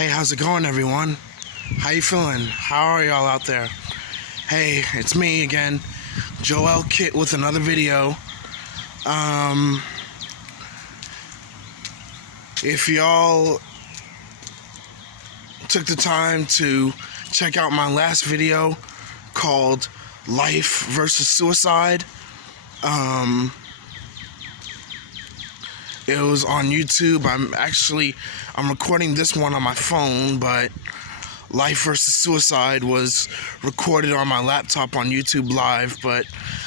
Hey, how's it going, everyone? How you feeling? How are y'all out there? Hey, it's me again, Joel Keitt with another video. If y'all took the time to check out my last video called Life versus Suicide, it was on YouTube. I'm recording this one on my phone, but Life versus Suicide was recorded on my laptop on YouTube Live, but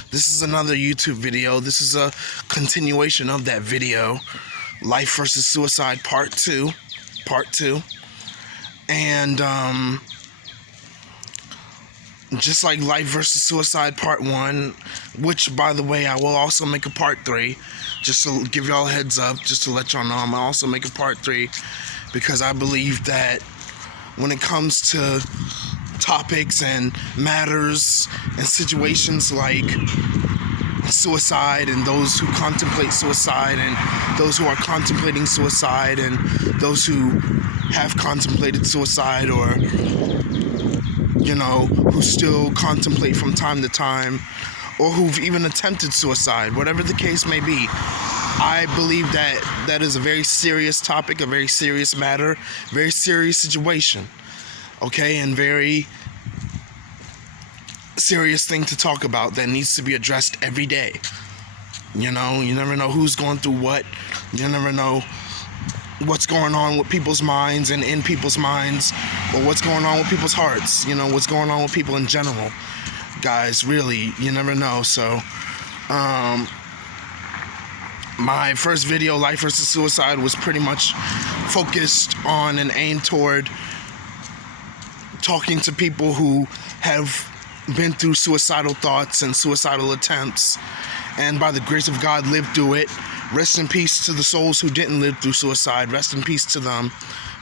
this is another YouTube video. This is a continuation of that video, Life versus Suicide Part 2. And just like Life versus Suicide Part 1, which, by the way, I will also make a Part 3, just to give y'all a heads up, just to let y'all know, I'm gonna also make a Part 3, because I believe that when it comes to topics and matters and situations like suicide, and those who contemplate suicide, and those who are contemplating suicide, and those who have contemplated suicide, or who still contemplate from time to time, or who've even attempted suicide, whatever the case may be, I believe that is a very serious topic, a very serious matter, very serious situation, okay, and very serious thing to talk about that needs to be addressed every day. You never know who's going through what. You never know what's going on with people's minds and in people's minds, or what's going on with people's hearts, what's going on with people in general. Guys, really, you never know. So, my first video, Life versus Suicide, was pretty much focused on and aimed toward talking to people who have been through suicidal thoughts and suicidal attempts, and by the grace of God lived through it. Rest in peace to the souls who didn't live through suicide. Rest in peace to them.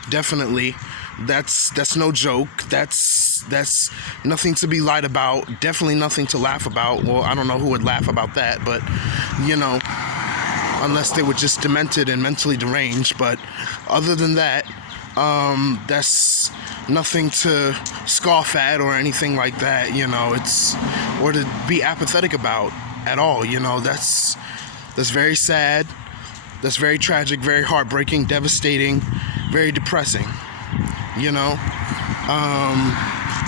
Definitely. That's no joke. That's nothing to be lied about. Definitely nothing to laugh about. Well, I don't know who would laugh about that, but unless they were just demented and mentally deranged. But other than that, that's nothing to scoff at or anything like that, or to be apathetic about at all. That's very sad, that's very tragic, very heartbreaking, devastating, very depressing,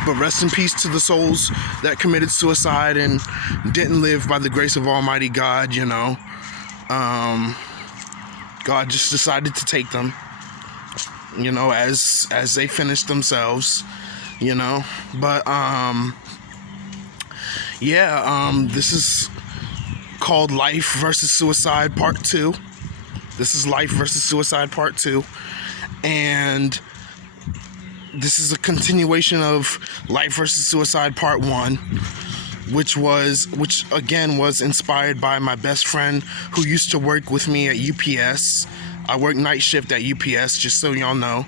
but rest in peace to the souls that committed suicide and didn't live by the grace of Almighty God. God just decided to take them, as they finished themselves, but this is called Life versus Suicide Part 2. This is Life versus Suicide Part 2, and this is a continuation of Life versus Suicide Part 1, which again was inspired by my best friend who used to work with me at UPS. I work night shift at UPS, just so y'all know.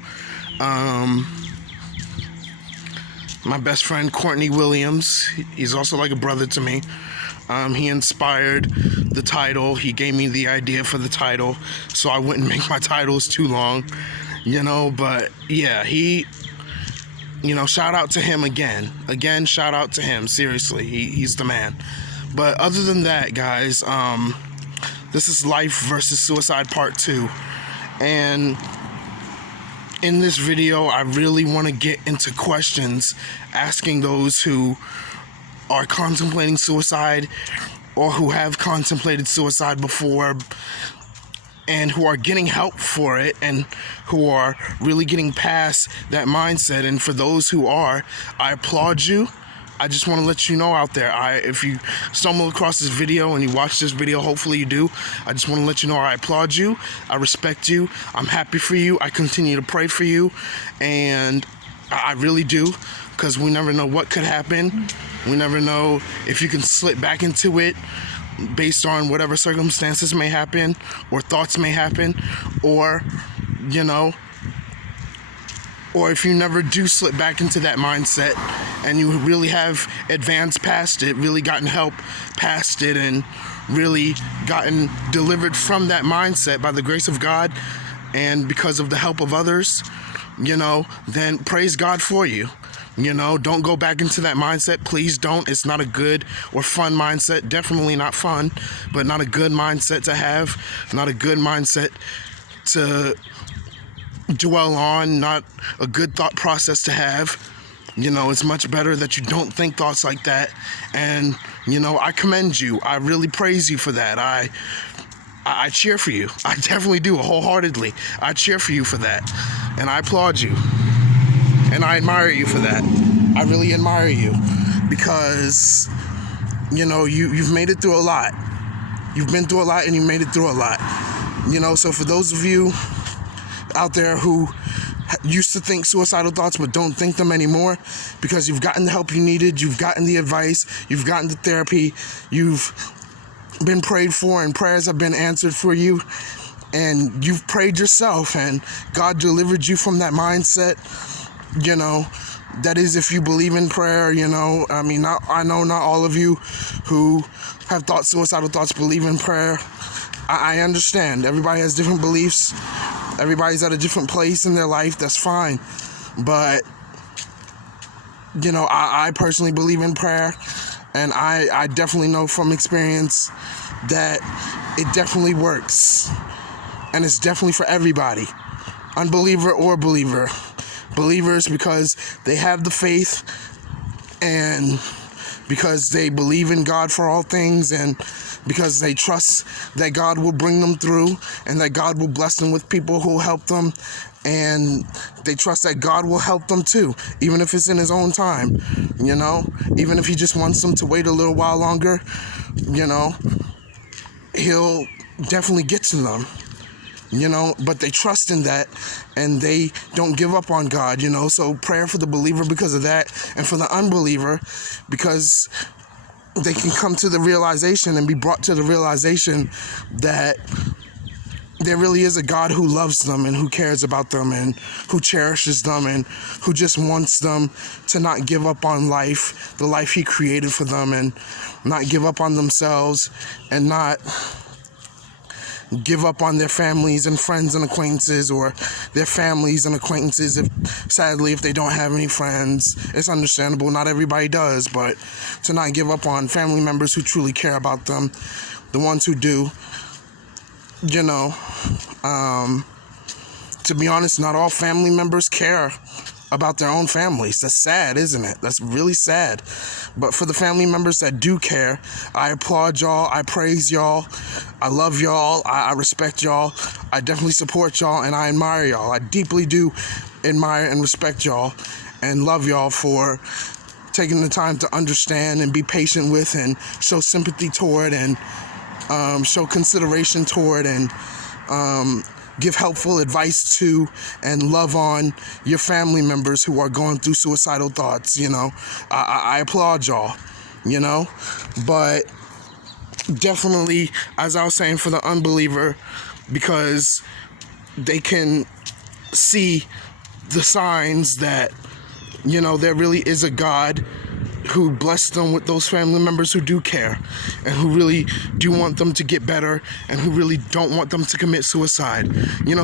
My best friend, Courtney Williams, he's also like a brother to me. He inspired the title. He gave me the idea for the title, so I wouldn't make my titles too long, but yeah, shout out to him again, shout out to him, seriously, he's the man. But other than that, guys, this is Life versus Suicide Part 2, and in this video, I really want to get into questions asking those who are contemplating suicide, or who have contemplated suicide before, and who are getting help for it, and who are really getting past that mindset. And for those who are, I applaud you. I just want to let you know out there, if you stumble across this video and you watch this video, hopefully you do, I just want to let you know I applaud you, I respect you, I'm happy for you, I continue to pray for you, and I really do, because we never know what could happen. We never know if you can slip back into it based on whatever circumstances may happen, or thoughts may happen, or or if you never do slip back into that mindset and you really have advanced past it, really gotten help past it, and really gotten delivered from that mindset by the grace of God and because of the help of others, then praise God for you. Don't go back into that mindset. Please don't. It's not a good or fun mindset. Definitely not fun, but not a good mindset to have. Not a good mindset to dwell on. Not a good thought process to have. It's much better that you don't think thoughts like that. And, I commend you. I really praise you for that. I cheer for you. I definitely do, wholeheartedly. I cheer for you for that. And I applaud you. And I admire you for that. I really admire you because, you've made it through a lot. You've been through a lot and you made it through a lot. So for those of you out there who used to think suicidal thoughts but don't think them anymore because you've gotten the help you needed, you've gotten the advice, you've gotten the therapy, you've been prayed for and prayers have been answered for you, and you've prayed yourself and God delivered you from that mindset. That is, if you believe in prayer. I know not all of you who have thought suicidal thoughts believe in prayer. I understand. Everybody has different beliefs. Everybody's at a different place in their life. That's fine. But, I personally believe in prayer. And I definitely know from experience that it definitely works. And it's definitely for everybody. Unbeliever or believer. Believers because they have the faith and because they believe in God for all things and because they trust that God will bring them through and that God will bless them with people who will help them, and they trust that God will help them too, even if it's in his own time, even if he just wants them to wait a little while longer, he'll definitely get to them. But they trust in that and they don't give up on God, so prayer for the believer because of that, and for the unbeliever because they can come to the realization and be brought to the realization that there really is a God who loves them and who cares about them and who cherishes them and who just wants them to not give up on life, the life he created for them, and not give up on themselves and not give up on their families and friends and acquaintances, or their families and acquaintances if they don't have any friends. It's understandable, not everybody does, but to not give up on family members who truly care about them, the ones who do. To be honest, not all family members care about their own families. That's sad, isn't it? That's really sad. But for the family members that do care, I applaud y'all. I praise y'all. I love y'all. I respect y'all. I definitely support y'all, and I admire y'all. I deeply do admire and respect y'all and love y'all for taking the time to understand and be patient with and show sympathy toward and show consideration toward and give helpful advice to and love on your family members who are going through suicidal thoughts. I applaud y'all, but definitely, as I was saying, for the unbeliever, because they can see the signs that, there really is a God who blessed them with those family members who do care and who really do want them to get better and who really don't want them to commit suicide.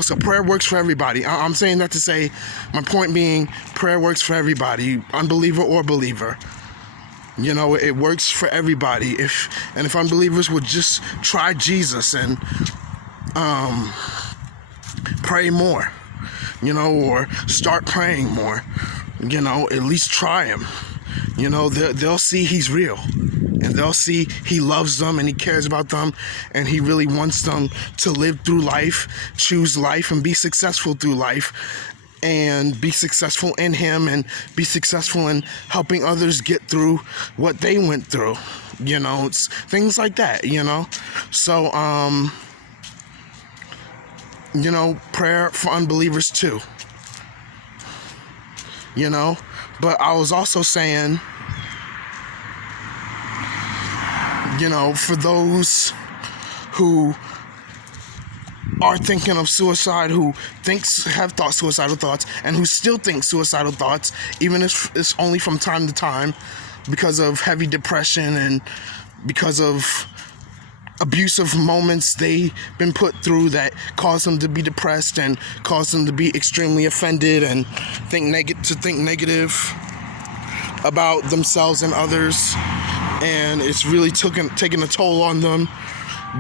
So prayer works for everybody. I'm saying that to say, my point being, prayer works for everybody, unbeliever or believer. It works for everybody. If unbelievers would just try Jesus and pray more, or start praying more, at least try him. They'll see he's real, and they'll see he loves them and he cares about them, and he really wants them to live through life, choose life, and be successful through life, and be successful in him, and be successful in helping others get through what they went through. It's things like that, So, prayer for unbelievers too. But I was also saying, for those who are thinking of suicide, who have thought suicidal thoughts, and who still think suicidal thoughts, even if it's only from time to time, because of heavy depression and because of abusive moments they've been put through that cause them to be depressed and cause them to be extremely offended and think negative about themselves and others, and it's really taking a toll on them,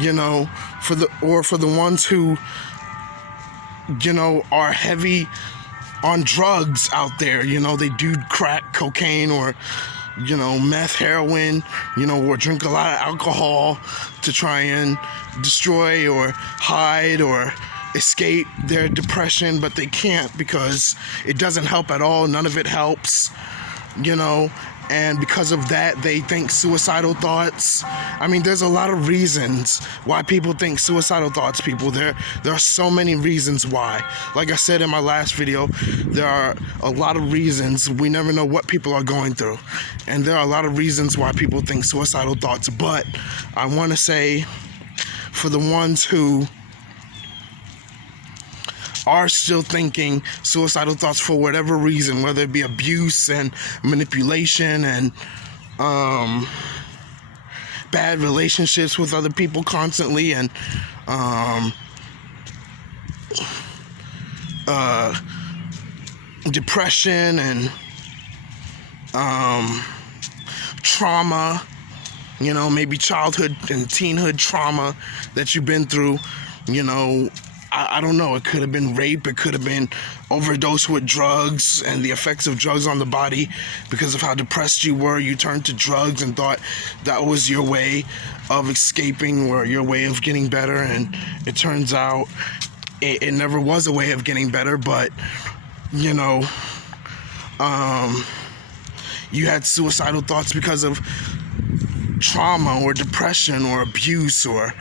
you know, for the ones who, you know, are heavy on drugs out there, you know, they do crack cocaine or, you know, meth, heroin, you know, or drink a lot of alcohol to try and destroy or hide or escape their depression, but they can't because it doesn't help at all. None of it helps, you know, and because of that, they think suicidal thoughts. I mean, there's a lot of reasons why people think suicidal thoughts, people. There are so many reasons why. Like I said in my last video, there are a lot of reasons. We never know what people are going through. And there are a lot of reasons why people think suicidal thoughts. But I want to say, for the ones who are still thinking suicidal thoughts for whatever reason, whether it be abuse and manipulation and bad relationships with other people constantly, and depression and trauma, you know, maybe childhood and teenhood trauma that you've been through, you know, I don't know, it could have been rape, it could have been overdose with drugs and the effects of drugs on the body. Because of how depressed you were, you turned to drugs and thought that was your way of escaping or your way of getting better, and it turns out it never was a way of getting better. But, you know, you had suicidal thoughts because of trauma or depression or abuse or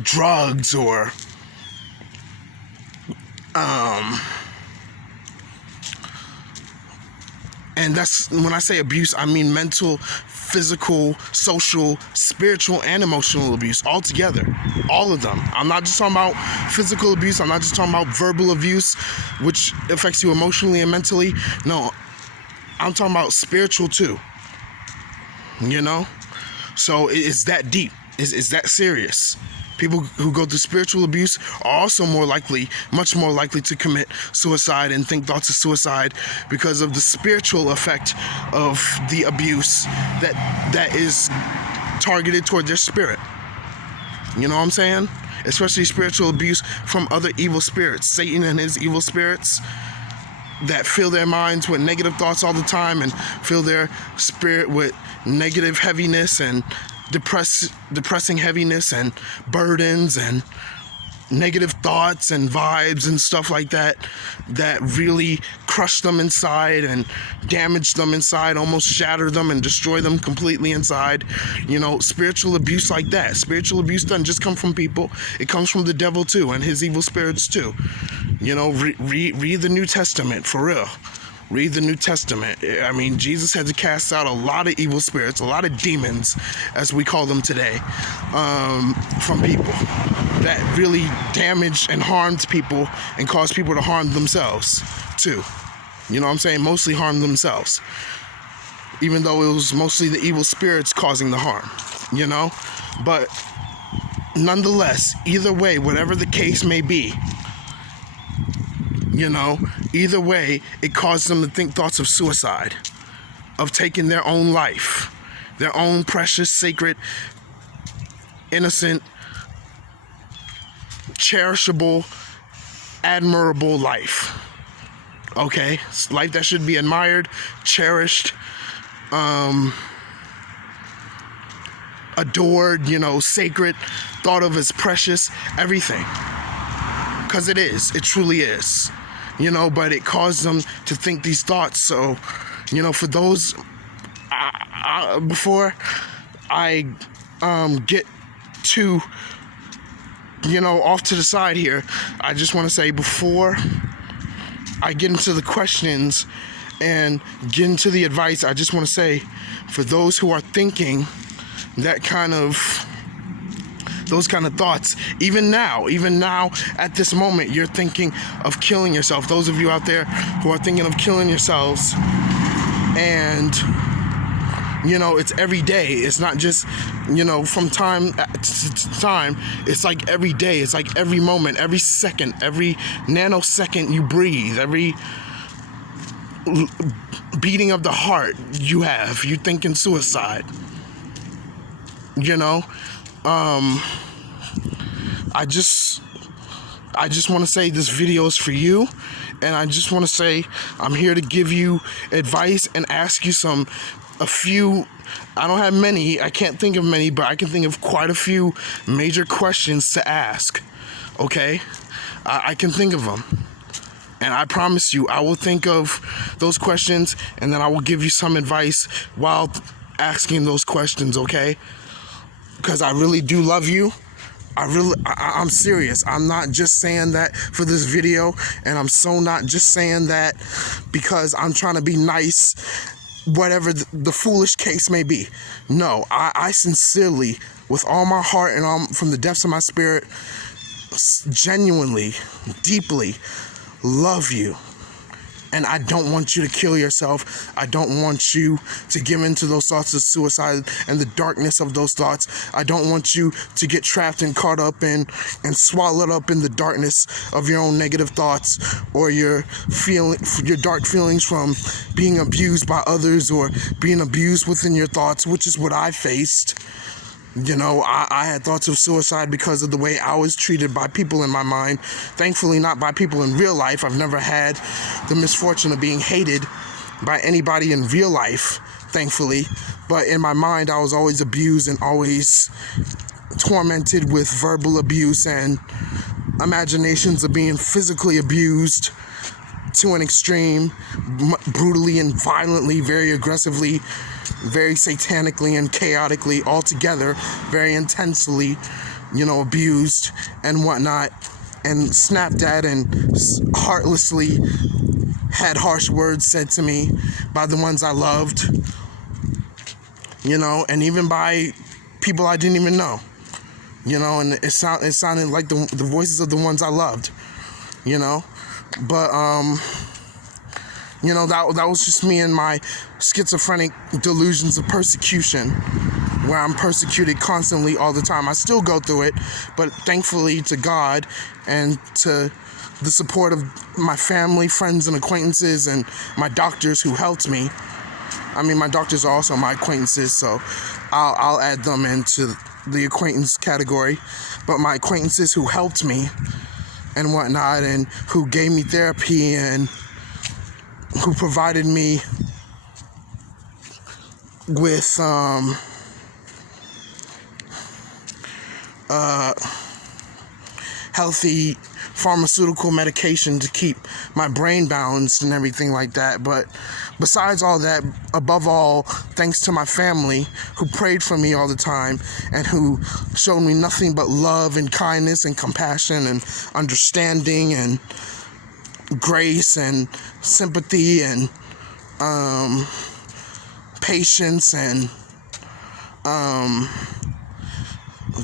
drugs or and that's, when I say abuse, I mean mental, physical, social, spiritual, and emotional abuse all together, all of them. I'm not just talking about physical abuse, I'm not just talking about verbal abuse, which affects you emotionally and mentally. No, I'm talking about spiritual too, you know? So it's that deep, it's that serious. People who go through spiritual abuse are also much more likely to commit suicide and think thoughts of suicide because of the spiritual effect of the abuse that is targeted toward their spirit. You know what I'm saying? Especially spiritual abuse from other evil spirits, Satan and his evil spirits that fill their minds with negative thoughts all the time and fill their spirit with negative heaviness and depressing heaviness and burdens and negative thoughts and vibes and stuff like that really crush them inside and damage them inside, almost shatter them and destroy them completely inside. You know, spiritual abuse like that. Spiritual abuse doesn't just come from people, it comes from the devil too and his evil spirits too. You know, read the New Testament, for real. Read the New Testament. I mean, Jesus had to cast out a lot of evil spirits, a lot of demons, as we call them today, from people that really damaged and harmed people and caused people to harm themselves too. You know what I'm saying? Mostly harm themselves, even though it was mostly the evil spirits causing the harm, you know? But nonetheless, either way, whatever the case may be, you know, either way, it caused them to think thoughts of suicide, of taking their own life, their own precious, sacred, innocent, cherishable, admirable life. Okay? It's life that should be admired, cherished, adored, you know, sacred, thought of as precious, everything. Because it is. It truly is. You know, but it caused them to think these thoughts. So, you know, for those, before I get too, you know, off to the side here, I just want to say, before I get into the questions and get into the advice, I just want to say, for those who are thinking that kind of, those kind of thoughts, even now at this moment, you're thinking of killing yourself. Those of you out there who are thinking of killing yourselves, and It's every day. It's not just, from time to time. It's like every day. It's like every moment, every second, every nanosecond you breathe, every beating of the heart you thinking suicide. I just want to say this video is for you, and I just want to say I'm here to give you advice and ask you a few, I don't have many, I can't think of many, but I can think of quite a few major questions to ask, okay? I can think of them, and I promise you I will think of those questions, and then I will give you some advice while asking those questions, okay? Because I really do love you. I'm serious. I'm not just saying that for this video, and I'm so not just saying that because I'm trying to be nice, whatever the foolish case may be. No, I sincerely, with all my heart and from the depths of my spirit, genuinely, deeply love you. And I don't want you to kill yourself. I don't want you to give into those thoughts of suicide and the darkness of those thoughts. I don't want you to get trapped and caught up in and swallowed up in the darkness of your own negative thoughts, or your dark feelings from being abused by others or being abused within your thoughts, which is what I faced. I had thoughts of suicide because of the way I was treated by people in my mind. Thankfully, not by people in real life. I've never had the misfortune of being hated by anybody in real life, thankfully. But in my mind, I was always abused and always tormented with verbal abuse and imaginations of being physically abused to an extreme, brutally and violently, very aggressively, very satanically and chaotically, altogether, very intensely, abused and whatnot, and snapped at and heartlessly had harsh words said to me by the ones I loved, and even by people I didn't even know, and it sounded like the voices of the ones I loved, but that was just me and my schizophrenic delusions of persecution, where I'm persecuted constantly all the time. I still go through it, but thankfully to God and to the support of my family, friends, and acquaintances, and my doctors who helped me. I mean, my doctors are also my acquaintances, so I'll add them into the acquaintance category. But my acquaintances who helped me and whatnot, and who gave me therapy, and who provided me with healthy pharmaceutical medication to keep my brain balanced and everything like that. But besides all that, above all, thanks to my family who prayed for me all the time and who showed me nothing but love and kindness and compassion and understanding and grace and sympathy and patience, and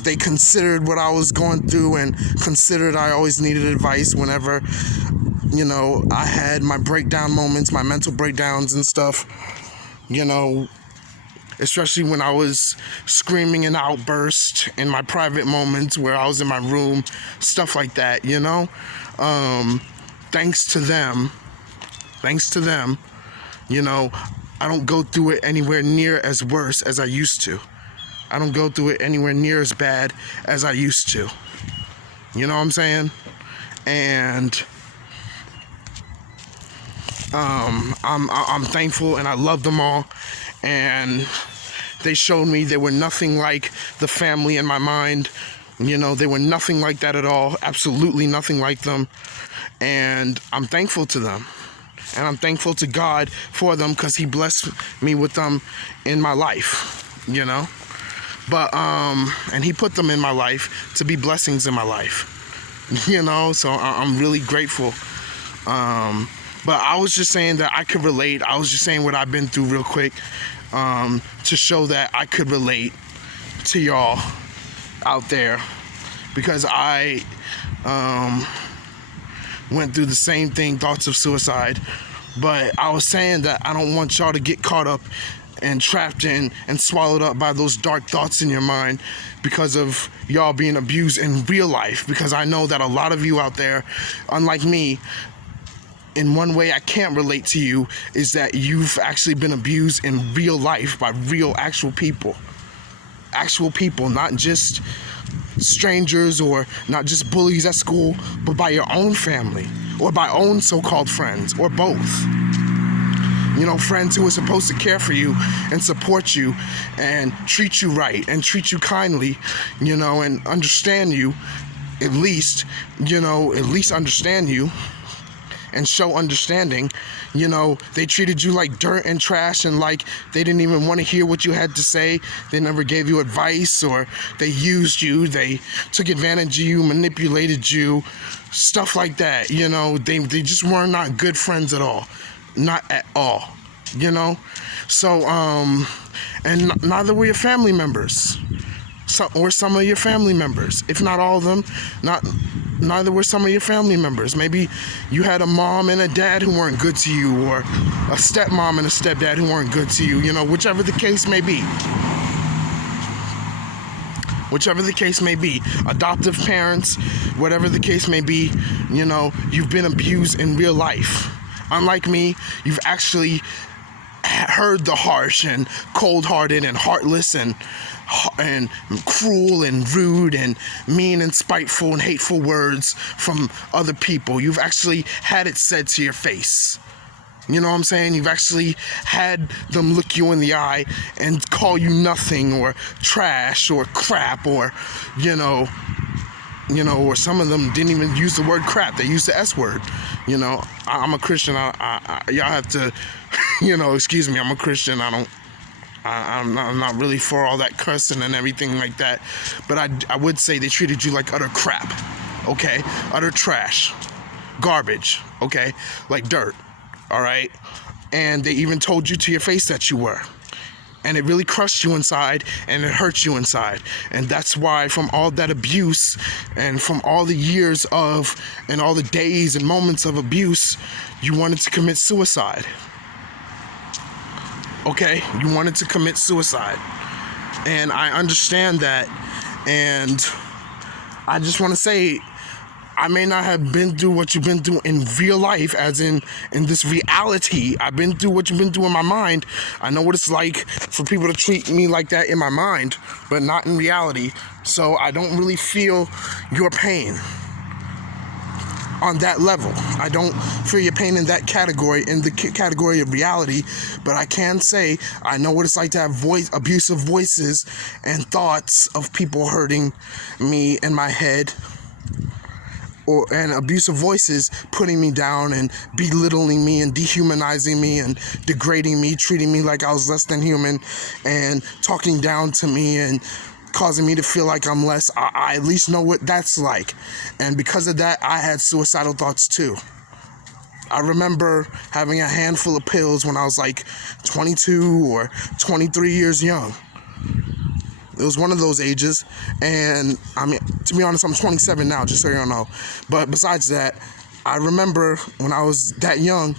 they considered what I was going through and considered I always needed advice whenever I had my breakdown moments, my mental breakdowns and stuff, especially when I was screaming an outburst in my private moments where I was in my room, stuff like that, thanks to them, I don't go through it anywhere near as worse as I used to. I don't go through it anywhere near as bad as I used to. You know what I'm saying? And I'm thankful, and I love them all, and they showed me they were nothing like the family in my mind. They were nothing like that at all, absolutely nothing like them, and I'm thankful to them, and I'm thankful to God for them, because he blessed me with them in my life, but and he put them in my life to be blessings in my life, so I'm really grateful. But I was just saying that I could relate. I was just saying what I've been through real quick, to show that I could relate to y'all out there, because I went through the same thing, thoughts of suicide. But I was saying that I don't want y'all to get caught up and trapped in and swallowed up by those dark thoughts in your mind because of y'all being abused in real life. Because I know that a lot of you out there, unlike me, in one way I can't relate to you, is that you've actually been abused in real life by real actual people. Actual people, not just strangers or not just bullies at school, but by your own family or by own so-called friends, or both. You know, friends who are supposed to care for you and support you and treat you right and treat you kindly, you know, and understand you, at least understand you and show understanding. You know, they treated you like dirt and trash, and like they didn't even want to hear what you had to say. They never gave you advice, or they used you, they took advantage of you, manipulated you, stuff like that. You know, they just were not good friends at all. Not at all, you know? So, and neither were your family members. Or some of your family members, if not all of them. Neither were some of your family members. Maybe you had a mom and a dad who weren't good to you, or a stepmom and a stepdad who weren't good to you, you know, whichever the case may be. Whichever the case may be, adoptive parents, whatever the case may be, you know, you've been abused in real life. Unlike me, you've actually heard the harsh and cold-hearted and heartless and cruel and rude and mean and spiteful and hateful words from other people. You've actually had it said to your face. You know what I'm saying? You've actually had them look you in the eye and call you nothing, or trash, or crap, or, you know, or some of them didn't even use the word crap. They used the S word. You know, I'm a Christian. Y'all have to, you know, excuse me. I'm a Christian. I'm not really for all that cussing and everything like that. But I would say they treated you like utter crap. Okay? Utter trash. Garbage. Okay? Like dirt. All right? And they even told you to your face that you were. And it really crushed you inside, and it hurt you inside. And that's why, from all that abuse and from all the years of and all the days and moments of abuse, you wanted to commit suicide. Okay? You wanted to commit suicide. And I understand that. And I just want to say, I may not have been through what you've been through in real life, as in this reality. I've been through what you've been through in my mind. I know what it's like for people to treat me like that in my mind, but not in reality. So I don't really feel your pain on that level. I don't feel your pain in that category, in the category of reality, but I can say I know what it's like to have abusive voices and thoughts of people hurting me in my head, and abusive voices putting me down and belittling me and dehumanizing me and degrading me, treating me like I was less than human, and talking down to me and causing me to feel like I'm less. I at least know what that's like. And because of that, I had suicidal thoughts too. I remember having a handful of pills when I was like 22 or 23 years young. It was one of those ages, and I mean, to be honest, I'm 27 now, just so you know. But besides that, I remember when I was that young,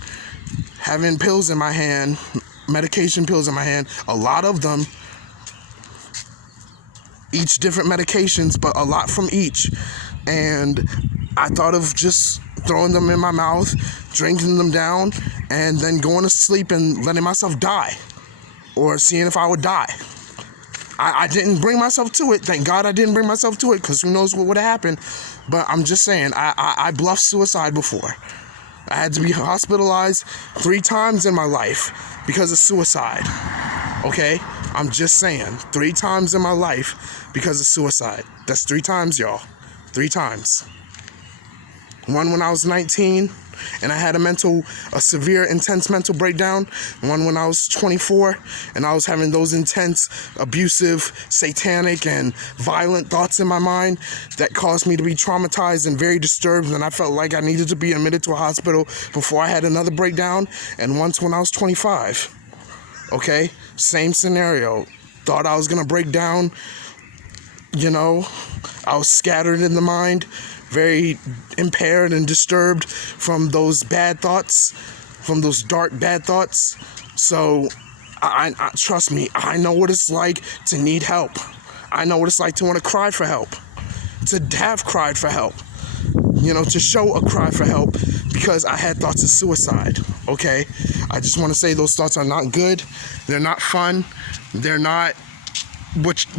having pills in my hand, medication pills in my hand, a lot of them, each different medications, but a lot from each. And I thought of just throwing them in my mouth, drinking them down, and then going to sleep and letting myself die, or seeing if I would die. I didn't bring myself to it. Thank God I didn't bring myself to it, because who knows what would have happened. But I'm just saying, I bluffed suicide before. I had to be hospitalized 3 times in my life because of suicide. Okay? I'm just saying, 3 times in my life because of suicide. That's 3 times, y'all. 3 times. One when I was 19, and I had a severe, intense mental breakdown. One when I was 24, and I was having those intense, abusive, satanic, and violent thoughts in my mind that caused me to be traumatized and very disturbed, and I felt like I needed to be admitted to a hospital before I had another breakdown. And once when I was 25. Okay? Same scenario. Thought I was gonna break down. You know, I was scattered in the mind, very impaired and disturbed from those bad thoughts, from those dark, bad thoughts. So I trust me, I know what it's like to need help. I know what it's like to want to cry for help, to have cried for help, to show a cry for help because I had thoughts of suicide, okay? I just want to say those thoughts are not good. They're not fun. They're not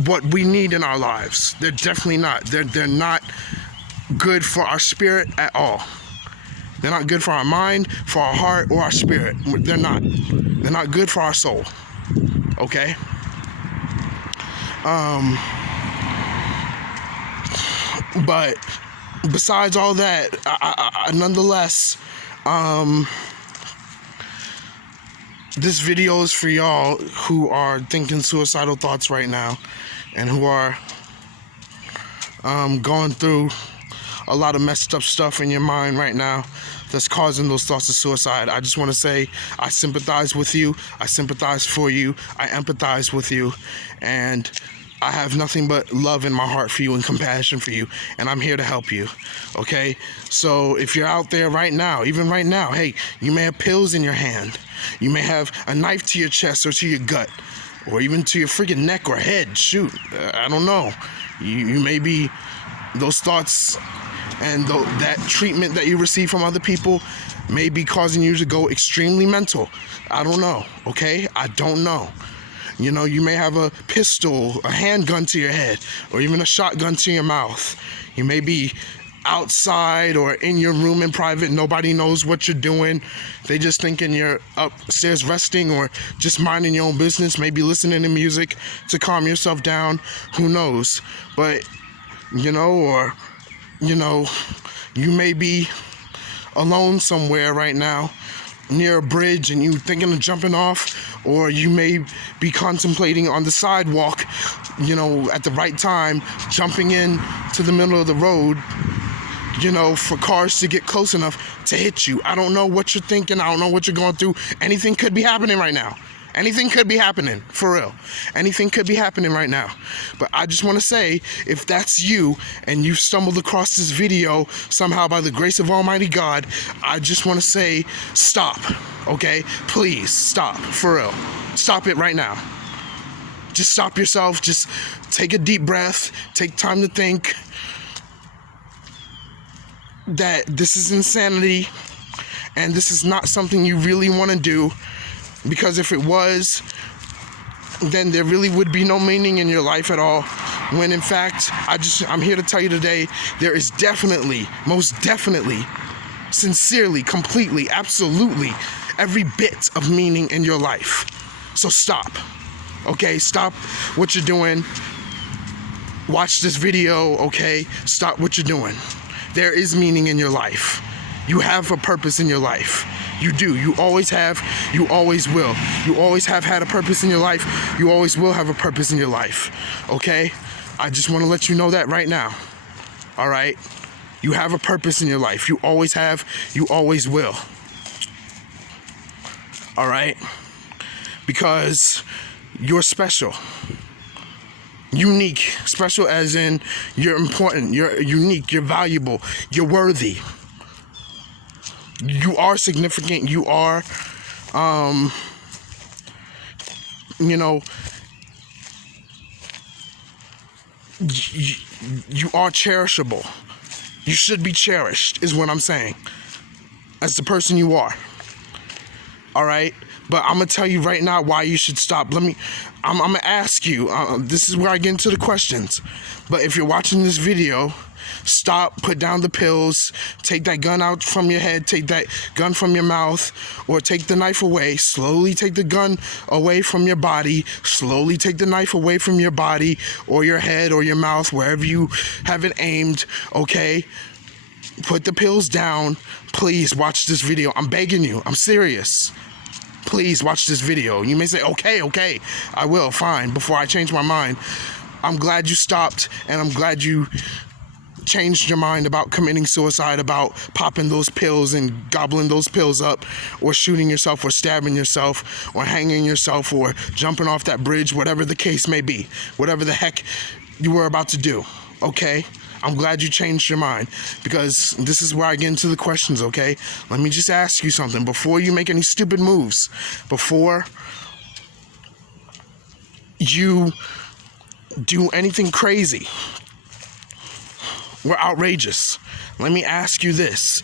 what we need in our lives. They're definitely not. They're not good for our spirit at all. They're not good for our mind, for our heart, or our spirit. They're not. They're not good for our soul, okay? But besides all that, I nonetheless, this video is for y'all who are thinking suicidal thoughts right now and who are going through a lot of messed up stuff in your mind right now that's causing those thoughts of suicide. I just want to say I sympathize with you. I sympathize for you. I empathize with you. And I have nothing but love in my heart for you and compassion for you, and I'm here to help you, okay? So if you're out there right now, even right now, hey, you may have pills in your hand. You may have a knife to your chest or to your gut, or even to your freaking neck or head. Shoot, I don't know. You may be, those thoughts and that treatment that you receive from other people may be causing you to go extremely mental. I don't know, okay? I don't know. You may have a pistol, a handgun to your head, or even a shotgun to your mouth. You may be outside or in your room in private. Nobody knows what you're doing. They just thinking you're upstairs resting or just minding your own business, maybe listening to music to calm yourself down. Who knows? But, you may be alone somewhere right now near a bridge and you thinking of jumping off, or you may be contemplating on the sidewalk, at the right time, jumping in to the middle of the road, for cars to get close enough to hit you. I don't know what you're thinking. I don't know what you're going through. Anything could be happening right now. Anything could be happening, for real. Anything could be happening right now. But I just want to say, if that's you and you've stumbled across this video somehow by the grace of Almighty God, I just want to say, stop, okay? Please, stop, for real. Stop it right now. Just stop yourself. Just take a deep breath. Take time to think that this is insanity and this is not something you really want to do. Because if it was, then there really would be no meaning in your life at all. When in fact, I'm here to tell you today, there is definitely, most definitely, sincerely, completely, absolutely, every bit of meaning in your life. So stop, okay? Stop what you're doing. Watch this video, okay? Stop what you're doing. There is meaning in your life. You have a purpose in your life. You do. You always have. You always will. You always have had a purpose in your life. You always will have a purpose in your life. Okay? I just want to let you know that right now. All right? You have a purpose in your life. You always have. You always will. All right? Because you're special. Unique. Special as in you're important. You're unique. You're valuable. You're worthy. You are significant. You are, you are cherishable. You should be cherished, is what I'm saying. As the person you are. All right? But I'm going to tell you right now why you should stop. I'm going to ask you. This is where I get into the questions. But if you're watching this video, stop, put down the pills, take that gun out from your head, take that gun from your mouth, or take the knife away. Slowly take the gun away from your body. Slowly take the knife away from your body or your head or your mouth, wherever you have it aimed, okay? Put the pills down. Please watch this video. I'm begging you. I'm serious. Please watch this video. You may say, okay, I will, fine, before I change my mind. I'm glad you stopped, and I'm glad you changed your mind about committing suicide, about popping those pills and gobbling those pills up, or shooting yourself, or stabbing yourself, or hanging yourself, or jumping off that bridge, whatever the case may be, whatever the heck you were about to do, okay? I'm glad you changed your mind, because this is where I get into the questions, okay? Let me just ask you something. Before you make any stupid moves, before you do anything crazy or outrageous. Let me ask you this.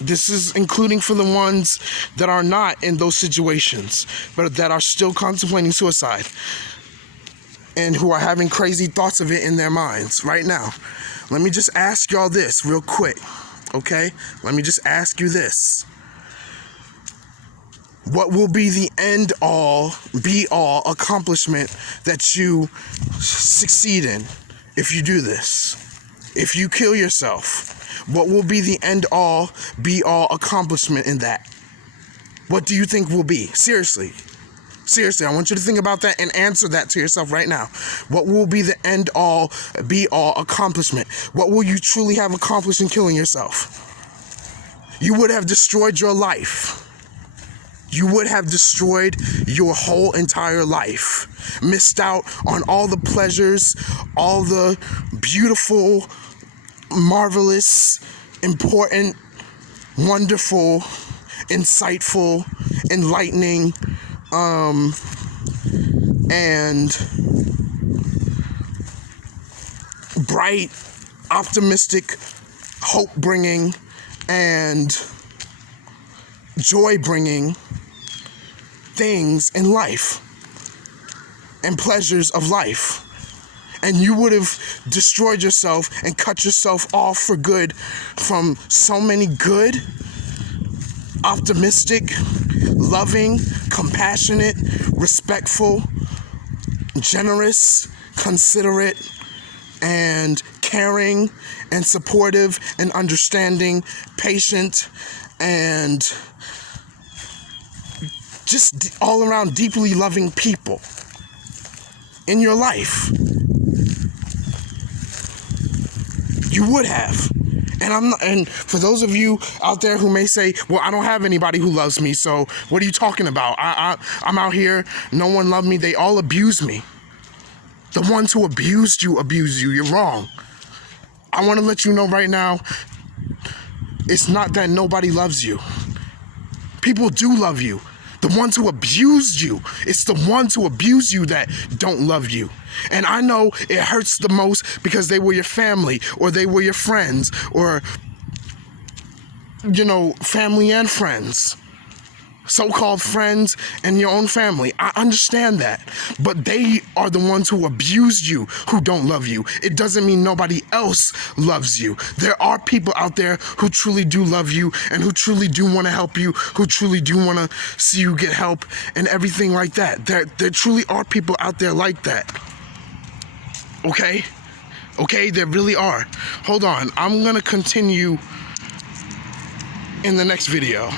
This is including for the ones that are not in those situations, but that are still contemplating suicide and who are having crazy thoughts of it in their minds right now. Let me just ask y'all this real quick, okay? Let me just ask you this. What will be the end all, be all accomplishment that you succeed in if you do this? If you kill yourself, what will be the end all, be all accomplishment in that? What do you think will be? Seriously, I want you to think about that and answer that to yourself right now. What will be the end all, be all accomplishment? What will you truly have accomplished in killing yourself? You would have destroyed your life. You would have destroyed your whole entire life. Missed out on all the pleasures, all the beautiful, marvelous, important, wonderful, insightful, enlightening, and bright, optimistic, hope-bringing, and joy-bringing things in life and pleasures of life. And you would have destroyed yourself and cut yourself off for good from so many good, optimistic, loving, compassionate, respectful, generous, considerate, and caring, and supportive, and understanding, patient, and just all around deeply loving people in your life. You would have. And for those of you out there who may say, well, I don't have anybody who loves me, so what are you talking about? I'm out here, no one loved me, they all abused me. The ones who abused you. You're wrong. I want to let you know right now, it's not that nobody loves you. People do love you. The ones who abused you, it's the ones who abuse you that don't love you. And I know it hurts the most because they were your family, or they were your friends, or, family and friends. So-called friends and your own family. I understand that. But they are the ones who abused you who don't love you. It doesn't mean nobody else loves you. There are people out there who truly do love you and who truly do want to help you, who truly do want to see you get help and everything like that. There truly are people out there like that. Okay? Okay, there really are. Hold on. I'm going to continue in the next video.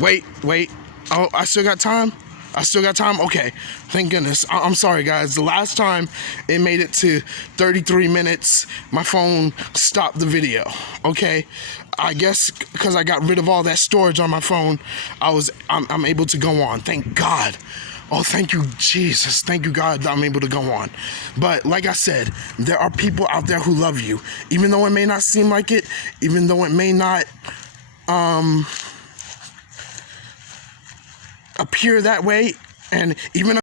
Wait. Oh, I still got time? Okay, thank goodness. I'm sorry, guys. The last time it made it to 33 minutes, my phone stopped the video, okay? I guess because I got rid of all that storage on my phone, I'm able to go on. Thank God. Oh, thank you, Jesus. Thank you, God, that I'm able to go on. But like I said, there are people out there who love you. Even though it may not seem like it, even though it may not appear that way, and even